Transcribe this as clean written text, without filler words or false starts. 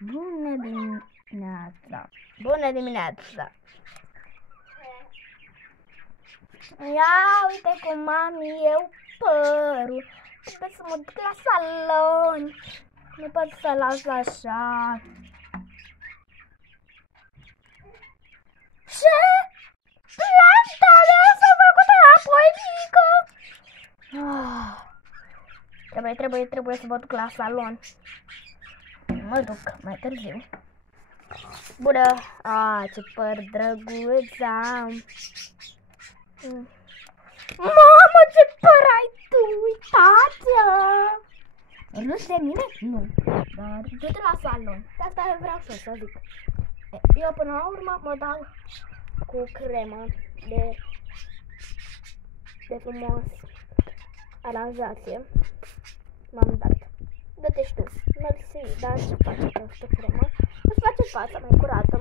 Bună dimineața! Bună dimineața! Ia uite cum am eu părul. Trebuie să mă duc la salon. Nu pot să las așa. Ce? Planta mea s-a făcut înapoi, mică! Trebuie să mă duc la salon. Mă duc mai târziu. Bună! Ce păr drăguț am! Mamă, ce păr ai tu! Uitați-o! Râzi de mine? Nu. Dar du-te la salon. De asta vreau să zic. Eu până la urmă mă dau cu cremă de frumos aranjație. M-am dat. Dă-te și tu. Mersi, dar ce faci cu cremă? Îți face fața mai curată.